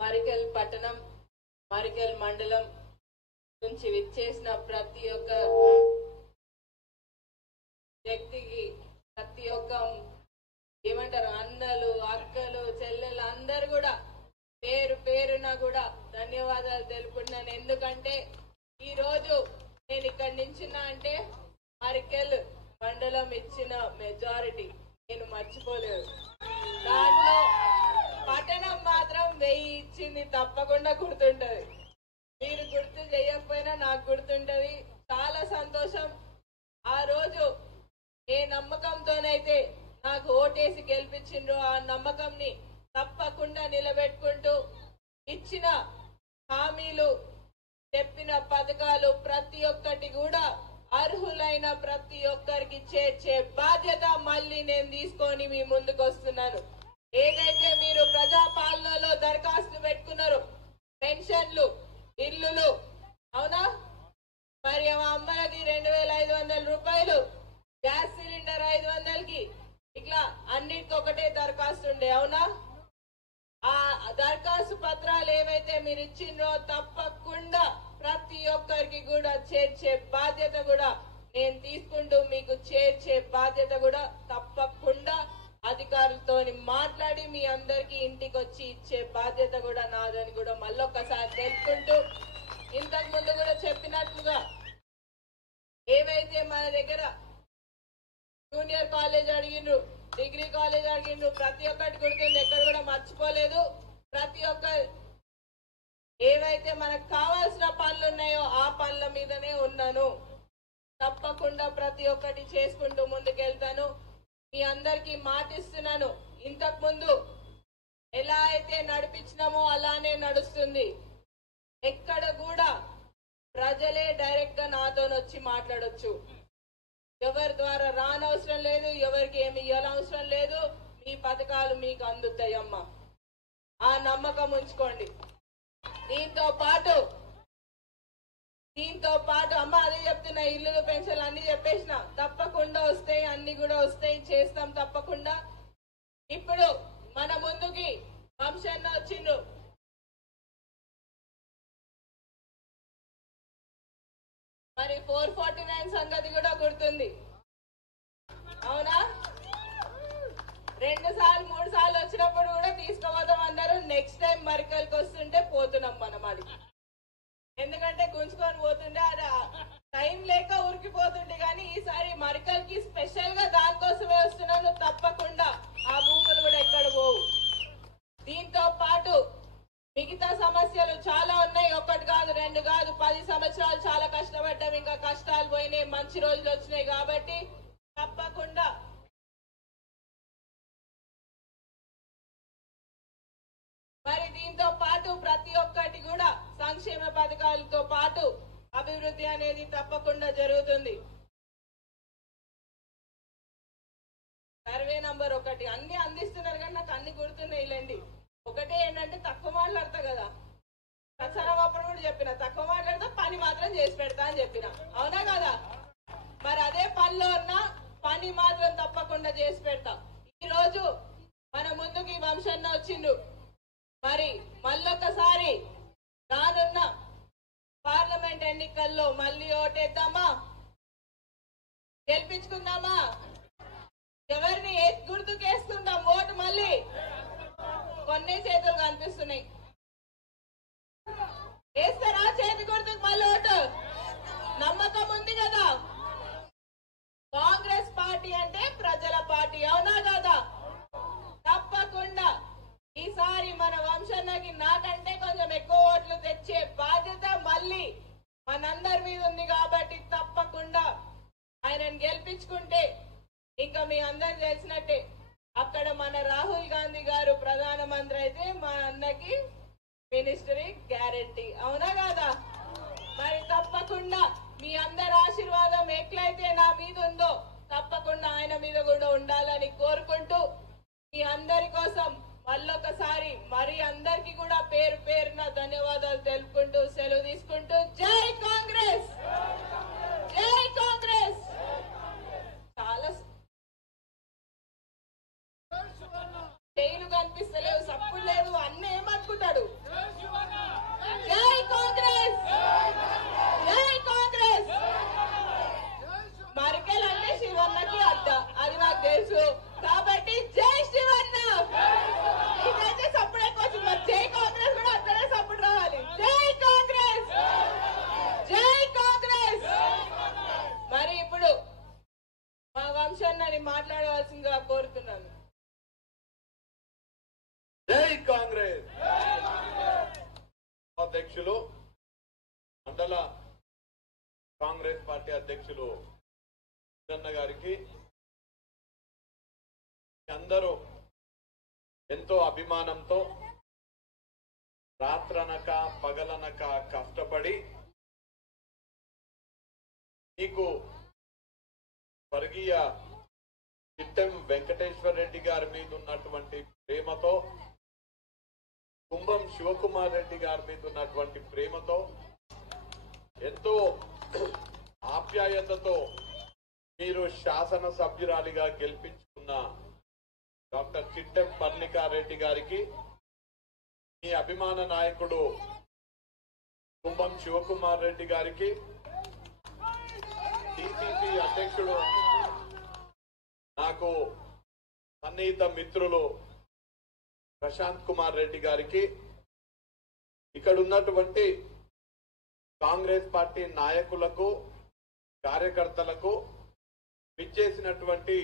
మరికల్ పట్టణం మరికల్ మండలం నుంచి విచ్చేసిన ప్రతి ఒక్క వ్యక్తికి ప్రతి ఒక్క ఏమంటారు అన్నలు అక్కలు చెల్లెలు అందరు కూడా పేరు పేరున కూడా ధన్యవాదాలు తెలుపుకున్నాను. ఎందుకంటే ఈ రోజు నేను ఇక్కడ నించున్నా అంటే మరికల్ మండలం ఇచ్చిన మెజారిటీ నేను మర్చిపోలేదు. దాంట్లో పట్టణం మాత్రం 1000 ఇచ్చింది తప్పకుండా గుర్తుంటది. మీరు గుర్తు చేయకపోయినా నాకు గుర్తుంటది. చాలా సంతోషం. ఆ రోజు ఏ నమ్మకంతోనైతే నాకు ఓటేసి గెలిపించిండ్రో ఆ నమ్మకంని తప్పకుండా నిలబెట్టుకుంటూ ఇచ్చిన హామీలు చెప్పిన పథకాలు ప్రతి ఒక్కటి కూడా అర్హులైన ప్రతి ఒక్కరికి చేర్చే బాధ్యత మళ్ళీ నేను తీసుకొని మీ ముందుకు వస్తున్నాను. ఏదైతే మీరు ప్రజాపాలనలో దరఖాస్తు పెట్టుకున్నారో పెన్షన్లు ఇల్లులు అవునా, మరి మా అమ్మలకి 2500 రూపాయలు, గ్యాస్ సిలిండర్ 500కి, ఇట్లా అన్నిటికి ఒకటే దరఖాస్తు ఉండే అవునా. ఆ దరఖాస్తు పత్రాలు ఏవైతే మీరు ఇచ్చిండ్రో తప్పకుండా ప్రతి ఒక్కరికి కూడా చేర్చే బాధ్యత కూడా నేను తీసుకుంటూ మీకు చేర్చే బాధ్యత కూడా తప్పకుండా అధికారులతో మాట్లాడి మీ అందరికి ఇంటికి వచ్చి ఇచ్చే బాధ్యత కూడా నాదని కూడా మళ్ళొక్కసారి తెలుసుకుంటూ, ఇంతకు ముందు కూడా చెప్పినట్లుగా ఏవైతే మన దగ్గర జూనియర్ కాలేజ్ అడిగిండ్రు, డిగ్రీ కాలేజ్ అడిగిండ్రు, ప్రతి ఒక్కటి గుర్తుంది, ఎక్కడ కూడా మర్చిపోలేదు. ప్రతి ఒక్క ఏవైతే మనకు కావాల్సిన పనులు ఉన్నాయో ఆ పనుల మీదనే ఉన్నాను. తప్పకుండా ప్రతి ఒక్కటి చేసుకుంటూ ముందుకెళ్తాను. మీ అందరికీ మాటిస్తున్నాను, ఇంతకు ముందు ఎలా అయితే నడిపించినామో అలానే నడుస్తుంది. ఎక్కడ కూడా ప్రజలే డైరెక్ట్ గా నాతో వచ్చి మాట్లాడొచ్చు. ఎవరి ద్వారా రానవసరం లేదు, ఎవరికి ఏమి ఇవ్వాలవసరం లేదు. మీ పథకాలు మీకు అందుతాయమ్మా, ఆ నమ్మకం ఉంచుకోండి. దీంతో పాటు అమ్మ అదే చెప్తున్నా, ఇల్లులు పెన్షన్లు అన్ని చెప్పేసిన తప్పకుండా వస్తాయి, అన్ని కూడా వస్తాయి, చేస్తాం తప్పకుండా. ఇప్పుడు మన ముందుకి వంశన్న వచ్చిండ్రు. మరి 449 సంగతి కూడా గుర్తుంది అవునా. 2 సార్లు 3 సార్లు వచ్చినప్పుడు కూడా తీసుకుపోతాం అన్నారు. నెక్స్ట్ టైం మరికల్కి వస్తుంటే పోతున్నాం మనం. అది ఎందుకంటే గుంజుకొని పోతుండే, అది టైం లేక ఉరికిపోతుండే. కానీ ఈసారి మరికల్కి స్పెషల్ గా దానికోసమే వస్తున్నాను. తప్పకుండా ఆ భూములు కూడా ఎక్కడ పోవు. దీంతో పాటు మిగతా సమస్యలు చాలా ఉన్నాయి. ఒకటి కాదు, 2 కాదు, 10 సంవత్సరాలు చాలా కష్టపడ్డాం. ఇంకా కష్టాలు పోయినాయి, మంచి రోజులు వచ్చినాయి. కాబట్టి తప్పకుండా మరి దీంతో పాటు ప్రతి ఒక్కటి కూడా సంక్షేమ పథకాలతో పాటు అభివృద్ధి అనేది తప్పకుండా జరుగుతుంది. సర్వే నంబర్ 1 అన్ని అందిస్తున్నారు కానీ నాకు అన్ని గుర్తున్నాయిలేండి. ఒకటే ఏంటంటే తక్కువ మాట్లాడతా కదా, ప్రచారం అప్పుడు కూడా చెప్పిన తక్కువ మాట్లాడతా, పని మాత్రం చేసి పెడతా అని చెప్పిన అవునా కదా. మరి అదే పనిలో ఉన్న పని మాత్రం తప్పకుండా చేసి పెడతా. ఈ రోజు మన ముందుకి వంశన్న వచ్చిండు. మరి మళ్ళొకసారి రానున్న పార్లమెంట్ ఎన్నికల్లో మళ్ళీ ఓటేద్దామా, గెలిపించుకుందామా? ఎవరిని గుర్తుకేసుకుందాం ఓటు? మళ్ళీ కొన్ని చేతులు కనిపిస్తున్నాయి. వేస్తారా చేతి గుర్తుకు మళ్ళీ ఓటు? నమ్మకం ఉంది కదా. కాంగ్రెస్ పార్టీ అంటే ప్రజల పార్టీ అవునా కదా. తప్పకుండా ఈసారి మన వంశన్నకి నాకంటే కొంచెం ఎక్కువ ఓట్లు తెచ్చే బాధ్యత మళ్ళీ మనందరి మీద ఉంది. కాబట్టి తప్పకుండా ఆయనను గెలిపించుకుంటే ఇంకా మీ అందరికి తెలిసినట్టే, అక్కడ మన రాహుల్ గాంధీ గారు ప్రధానమంత్రి అయితే మా అన్నకి మినిస్టరీ గ్యారెంటీ అవునా కాదా. మరి తప్పకుండా మీ అందరి ఆశీర్వాదం ఎట్లయితే నా మీద ఉందో తప్పకుండా ఆయన మీద కూడా ఉండాలని కోరుకుంటూ, మీ అందరి కోసం మళ్ళొకసారి మరి అందరికి కూడా పేరు పేరున ధన్యవాదాలు తెలుపుకుంటూ సెలవు తీసుకుంటూ, జై కాంగ్రెస్, జై కాంగ్రెస్. చాలా చేయిలు కనిపిస్తలేవు, సప్పుడు లేదు, అన్న ఏమనుకుంటాడు అని మాట్లాడవలసిందిగా కోరుతున్నాను. జై కాంగ్రెస్. అధ్యక్షులు, మండల కాంగ్రెస్ పార్టీ అధ్యక్షులు గారికి అందరూ ఎంతో అభిమానంతో రాత్రనక పగలనక కష్టపడి మీకు స్వర్గీయ చిట్టెం వెంకటేశ్వర రెడ్డి గారి మీద ఉన్నటువంటి ప్రేమతో, కుంభం శివకుమార్ రెడ్డి గారి మీద ఉన్నటువంటి ప్రేమతో, ఎంతో ఆప్యాయతతో మీరు శాసనసభ్యురాలిగా గెలిపించుకున్న డాక్టర్ చిట్టెం పర్ణికారెడ్డి గారికి, మీ అభిమాన నాయకుడు కుంభం శివకుమార్ రెడ్డి గారికి, టీసీసీ అధ్యక్షుడు నాకు సన్నిహిత మిత్రులు ప్రశాంత్ కుమార్ రెడ్డి గారికి, ఇక్కడ ఉన్నటువంటి కాంగ్రెస్ పార్టీ నాయకులకు, కార్యకర్తలకు, విచ్చేసినటువంటి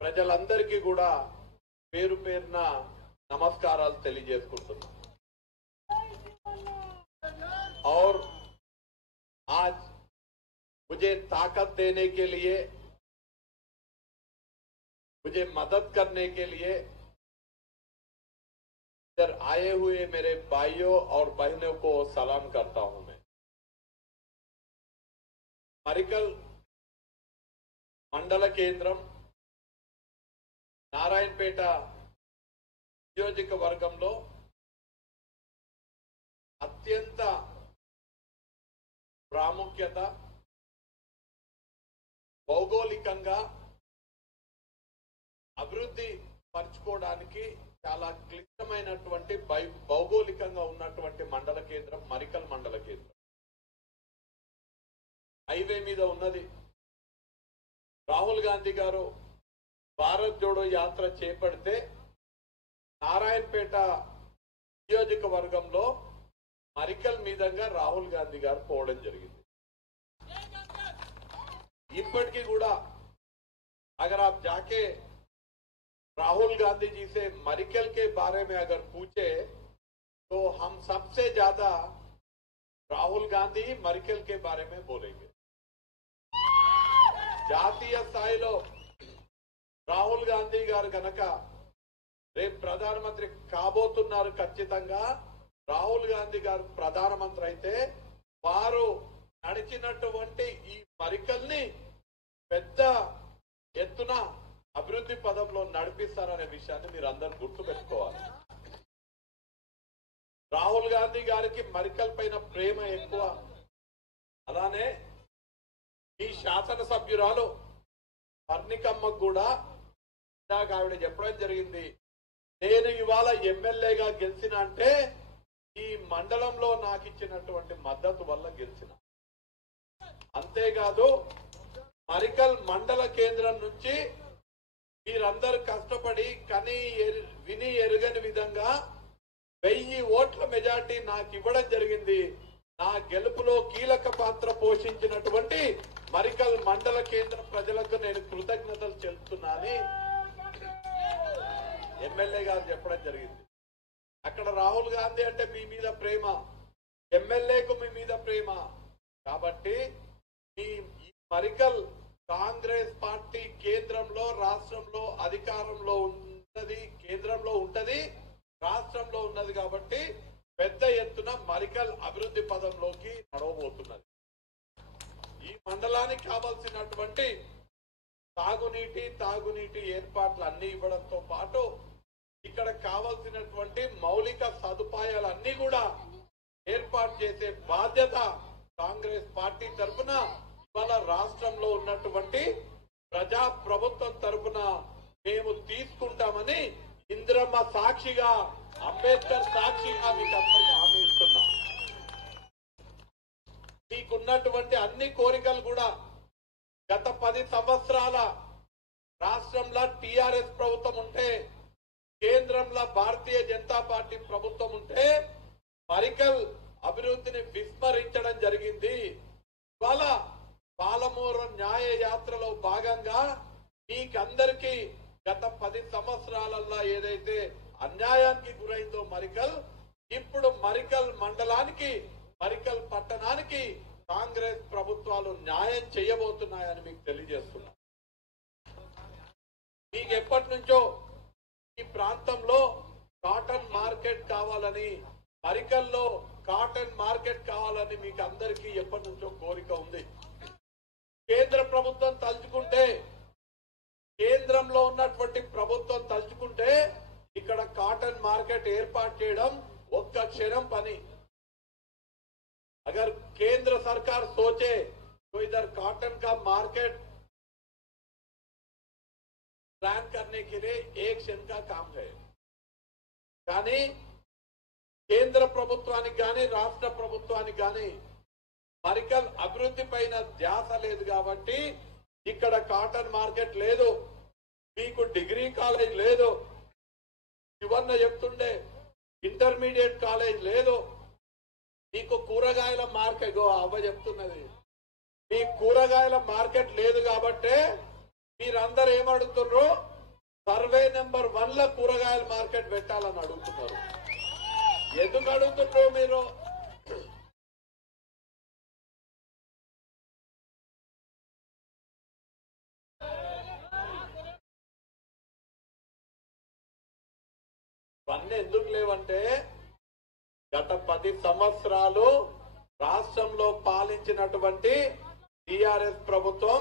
ప్రజలందరికీ కూడా పేరు పేరున నమస్కారాలు తెలియజేసుకుంటున్నాం. और आज मुझे ताकत देने के लिए, मुझे मदद करने के लिए इधर आए हुए मेरे भाइयों और बहनों को सलाम करता हूं मैं. मरिकल మండల కేంద్రం నారాయణపేట నియోజకవర్గంలో అత్యంత ప్రాముఖ్యత, భౌగోళికంగా అభివృద్ధి పరచుకోవడానికి చాలా క్లిష్టమైనటువంటి భౌగోళికంగా ఉన్నటువంటి మండల కేంద్రం మరికల్ మండల కేంద్రం. హైవే మీద ఉన్నది. రాహుల్ గాంధీ గారు భారత్ జోడో యాత్ర చేపడితే నారాయణపేట నియోజకవర్గంలో మరికల్ మీదంగా రాహుల్ గాంధీ గారు పోవడం జరిగింది. ఇప్పటికీ కూడా अगर आप जाके राहुल गांधी जी से मरिकल के बारे में अगर पूछे तो हम सबसे ज्यादा राहुल गांधी मरिकल के बारे में बोलेंगे. జాతీయ స్థాయిలో రాహుల్ గాంధీ గారు కనుక రేపు ప్రధానమంత్రి కాబోతున్నారు. ఖచ్చితంగా రాహుల్ గాంధీ గారు ప్రధానమంత్రి అయితే వారు నడిచినటువంటి ఈ మరికల్ని పెద్ద ఎత్తున అభివృద్ధి పదంలో నడిపిస్తారనే విషయాన్ని మీరు అందరూ గుర్తుపెట్టుకోవాలి. రాహుల్ గాంధీ గారికి మరికల్ పైన ప్రేమ ఎక్కువ. అలానే ఈ శాసనసభ్యురాలు పర్ణికమ్మకు కూడా ఇందాక ఆవిడ చెప్పడం జరిగింది, నేను ఇవాళ ఎమ్మెల్యేగా గెలిచిన అంటే ఈ మండలంలో నాకు ఇచ్చినటువంటి మద్దతు వల్ల గెలిచిన. అంతేకాదు మరికల్ మండల కేంద్రం నుంచి మీరందరూ కష్టపడి విని ఎరుగని విధంగా 1000 ఓట్ల మెజార్టీ నాకు ఇవ్వడం జరిగింది. నా గెలుపులో కీలక పాత్ర పోషించినటువంటి మరికల్ మండల కేంద్ర ప్రజలకు నేను కృతజ్ఞతలు చెల్లుతున్నానని ఎమ్మెల్యే గారు చెప్పడం జరిగింది. అక్కడ రాహుల్ గాంధీ అంటే మీ మీద ప్రేమ, ఎమ్మెల్యేకు మీ మీద ప్రేమ. కాబట్టి ఈ మరికల్ కాంగ్రెస్ పార్టీ కేంద్రంలో, రాష్ట్రంలో అధికారంలో ఉన్నది, కేంద్రంలో ఉంటది, రాష్ట్రంలో ఉన్నది. కాబట్టి పెద్ద ఎత్తున మరికల్ అభివృద్ధి పదంలోకి నడవబోతున్నది. ఈ మండలానికి కావాల్సినటువంటి తాగునీటి ఏర్పాట్లు అన్ని ఇవ్వడంతో పాటు ఇక్కడ కావాల్సినటువంటి మౌలిక సదుపాయాలన్నీ కూడా ఏర్పాటు చేసే బాధ్యత కాంగ్రెస్ పార్టీ తరఫున ఇవాళ రాష్ట్రంలో ఉన్నటువంటి ప్రజా ప్రభుత్వం తరఫున మేము తీసుకుంటామని ఇందిరమ్మ సాక్షిగా, అంబేద్కర్ సాక్షిగా మీకు అందరికీ హామీ ఇస్తున్నాం. మీకున్నటువంటి అన్ని కోరికలు కూడా గత 10 సంవత్సరాల రాష్ట్రంలో టీఆర్ఎస్ ప్రభుత్వం ఉంటే, కేంద్రంలో భారతీయ జనతా పార్టీ ప్రభుత్వం ఉంటే మరికల్ అభివృద్ధిని విస్మరించడం జరిగింది. ఇవాళ పాలమూరు న్యాయ యాత్రలో భాగంగా మీకందరికీ గత 10 సంవత్సరాలలో ఏదైతే అన్యాయానికి గురైందో మరికల్, ఇప్పుడు మరికల్ మండలానికి, మరికల్ పట్టణానికి కాంగ్రెస్ ప్రభుత్వాలు న్యాయం చేయబోతున్నాయని మీకు తెలియజేస్తున్నా. మీకు ఎప్పటి నుంచో ఈ ప్రాంతంలో కాటన్ మార్కెట్ కావాలని, మరికల్లో కాటన్ మార్కెట్ కావాలని మీకు అందరికీ ఎప్పటి నుంచో కోరిక ఉంది. కేంద్ర ప్రభుత్వం తలుచుకుంటే, కేంద్రంలో ఉన్నటువంటి ప్రభుత్వం తలుచుకుంటే ఇక్కడ కాటన్ మార్కెట్ ఏర్పాటు చేయడం ఒక్క క్షణం పని. अगर केंद्र सरकार सोचे तो इधर कॉटन का मार्केट प्लान करने के लिए एक क्षण का काम है. కానీ కేంద్ర ప్రభుత్వానికి గాని రాష్ట్ర ప్రభుత్వానికి గాని మరికల్ అభివృద్ధి పైన ధ్యాస లేదు కాబట్టి ఇక్కడ కాటన్ మార్కెట్ లేదు, మీకు డిగ్రీ కాలేజ్ లేదు, ఇవన్న చెప్తుండే ఇంటర్మీడియట్ కాలేజ్ లేదు, మీకు కూరగాయల మార్కెట్ అవ్వ చెప్తున్నది, మీ కూరగాయల మార్కెట్ లేదు కాబట్టి మీరందరూ ఏమడుగుతున్నారు, సర్వే నెంబర్ 1 కూరగాయల మార్కెట్ పెట్టాలని అడుగుతున్నారు. ఎందుకు అడుగుతున్నారు మీరు? ఇవన్నీ ఎందుకు లేవంటే గత 10 సంవత్సరాలు రాష్ట్రంలో పాలించినటువంటి టిఆర్ఎస్ ప్రభుత్వం,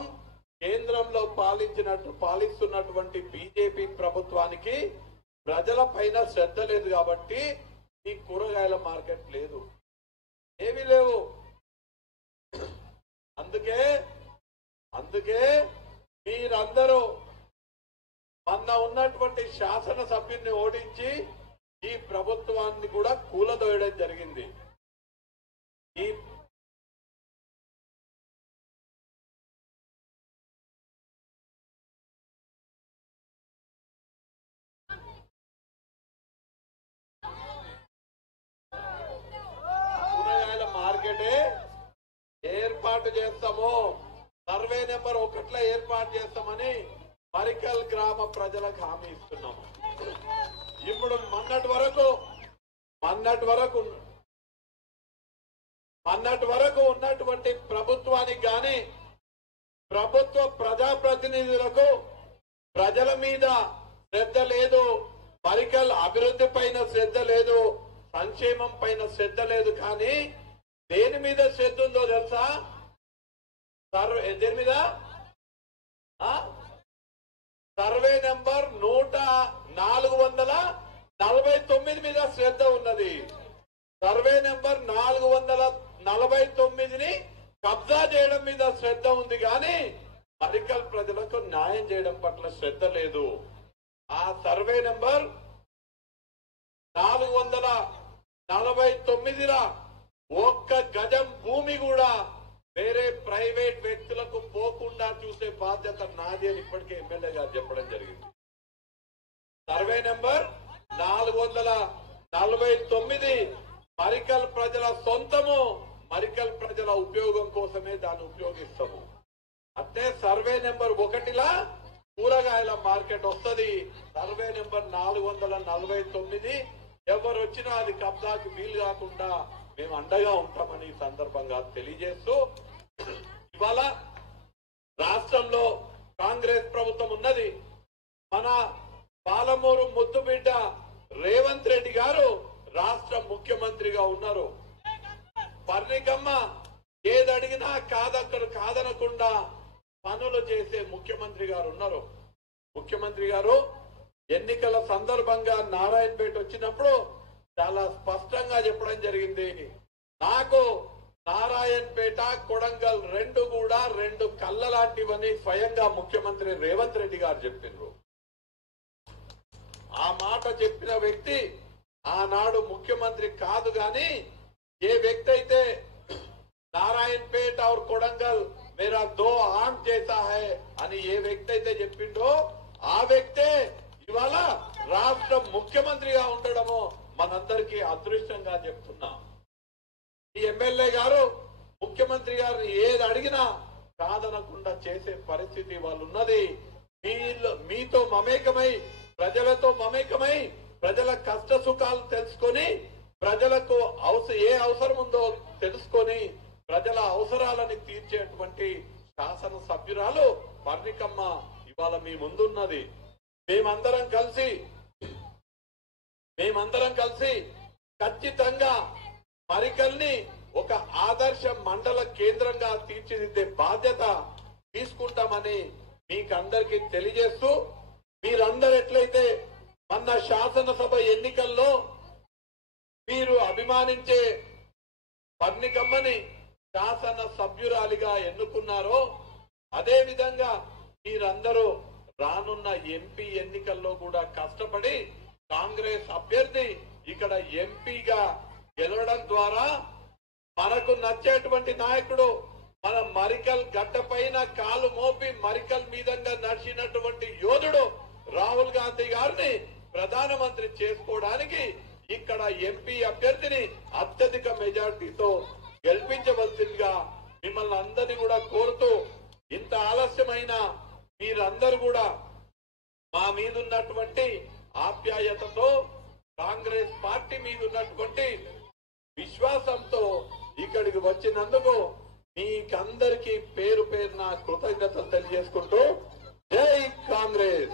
కేంద్రంలో పాలిస్తున్నటువంటి బీజేపీ ప్రభుత్వానికి ప్రజల పైన శ్రద్ధ లేదు కాబట్టి ఈ కూరగాయల మార్కెట్ లేదు, ఏమీ లేవు. అందుకే మీరందరూ మొన్న ఉన్నటువంటి శాసనసభ్యుల్ని ఓడించి ఈ ప్రభుత్వాన్ని కూడా కూలదోయడం జరిగింది. ఈ కూరగాయల మార్కెటే ఏర్పాటు చేస్తాము, సర్వే నెంబర్ 1 ఏర్పాటు చేస్తామని మరికల్ గ్రామ ప్రజలకు హామీ ఇస్తున్నాము. ఇప్పుడు మొన్నటి వరకు ఉన్నటువంటి ప్రభుత్వానికి గాని ప్రభుత్వ ప్రజాప్రతినిధులకు ప్రజల మీద శ్రద్ధ లేదు, మరికల్ అభివృద్ధి పైన శ్రద్ధ లేదు, సంక్షేమం పైన శ్రద్ధ లేదు. కానీ దేని మీద శ్రద్ధ ఉందో తెలుసా? దేని మీద? సర్వే నెంబర్ 449 మీద శ్రద్ధ ఉన్నది. సర్వే నెంబర్ 449ని కబ్జా చేయడం మీద శ్రద్ధ ఉంది కానీ మరికల్ ప్రజలకు న్యాయం చేయడం పట్ల శ్రద్ధ లేదు. ఆ సర్వే నెంబర్ 449లా 1 గజం భూమి కూడా వేరే ప్రైవేట్ వ్యక్తులకు పోకుండా చూసే బాధ్యత నాది అని ఇప్పటికే ఎమ్మెల్యే గారు చెప్పడం జరిగింది. సర్వే నెంబర్ 449 మరికల్ ప్రజల సొంతము, మరికల్ ప్రజల ఉపయోగం కోసమే దాన్ని ఉపయోగిస్తాము. అంటే సర్వే నెంబర్ 1లా కూరగాయల మార్కెట్ వస్తుంది, సర్వే నెంబర్ 449 ఎవరు వచ్చినా అది కబ్జాకి వీలు కాకుండా మేము అండగా ఉంటామని ఈ సందర్భంగా తెలియజేస్తూ, ఇవాళ రాష్ట్రంలో కాంగ్రెస్ ప్రభుత్వం ఉన్నది. మన పాలమూరు ముద్దుబిడ్డ రేవంత్ రెడ్డి గారు రాష్ట్ర ముఖ్యమంత్రిగా ఉన్నారు. పర్ణికమ్మ ఏది అడిగినా కాదనకుండా పనులు చేసే ముఖ్యమంత్రి గారు ఉన్నారు. ముఖ్యమంత్రి గారు ఎన్నికల సందర్భంగా నారాయణపేట వచ్చినప్పుడు చాలా స్పష్టంగా చెప్పడం జరిగింది, నాకు నారాయణపేట కొడంగల్ 2 కూడా 2 కళ్ళ లాంటివని స్వయంగా ముఖ్యమంత్రి రేవంత్ రెడ్డి గారు చెప్పిండ్రు. ఆ మాట చెప్పిన వ్యక్తి ఆనాడు ముఖ్యమంత్రి కాదు గాని ఏ వ్యక్తి అయితే నారాయణపేట और కొడంగల్ मेरा 2 आंख जैसा है అని ఏ వ్యక్తి అయితే చెప్పిండో ఆ వ్యక్తే ఇవాళ రాష్ట్ర ముఖ్యమంత్రిగా ఉండడము మనందరికీ అదృష్టంగా చెప్తున్నా. ఈ ఎమ్మెల్యే గారు ముఖ్యమంత్రి గారిని ఏది అడిగినా కాదనకుండా చేసే పరిస్థితి వాళ్ళు ఉన్నది. మీతో మమేకమై ప్రజలతో మమేకమై ప్రజల కష్ట సుఖాలు తెలుసుకొని ప్రజలకు ఏ అవసరం ఉందో తెలుసుకొని ప్రజల అవసరాలని తీర్చేటువంటి శాసన సభ్యురాలు పర్ణికమ్మ ఇవాళ మీ ముందున్నది. మేమందరం కలిసి ఖచ్చితంగా మరికల్ని ఒక ఆదర్శ మండల కేంద్రంగా తీర్చిదిద్దే బాధ్యత తీసుకుంటామని మీకందరికీ తెలియజేస్తూ, మీరందరూ ఎట్లయితే మొన్న శాసనసభ ఎన్నికల్లో మీరు అభిమానించే పర్ణికమ్మని శాసన సభ్యురాలిగా ఎన్నుకున్నారో అదే విధంగా మీరందరూ రానున్న ఎంపీ ఎన్నికల్లో కూడా కష్టపడి కాంగ్రెస్ అభ్యర్థి ఇక్కడ ఎంపీగా గెలవడం ద్వారా మనకు నచ్చేటువంటి నాయకుడు, మన మరికల్ గడ్డ పైన కాలు మోపి మరికల్ మీదంగా నడిచినటువంటి యోధుడు రాహుల్ గాంధీ గారిని ప్రధానమంత్రి చేసుకోవడానికి ఇక్కడ ఎంపీ అభ్యర్థిని అత్యధిక మెజార్టీతో గెలిపించవలసిందిగా మిమ్మల్ని అందరినీ కూడా కోరుతూ, ఇంత ఆలస్యమైన మీరందరూ కూడా మా మీద ఉన్నటువంటి ఆప్యాయతతో కాంగ్రెస్ పార్టీ మీద ఉన్నటువంటి విశ్వాసంతో ఇక్కడికి వచ్చినందుకు మీకందరికీ పేరు పేరున కృతజ్ఞతలు తెలియజేసుకుంటూ జై కాంగ్రెస్.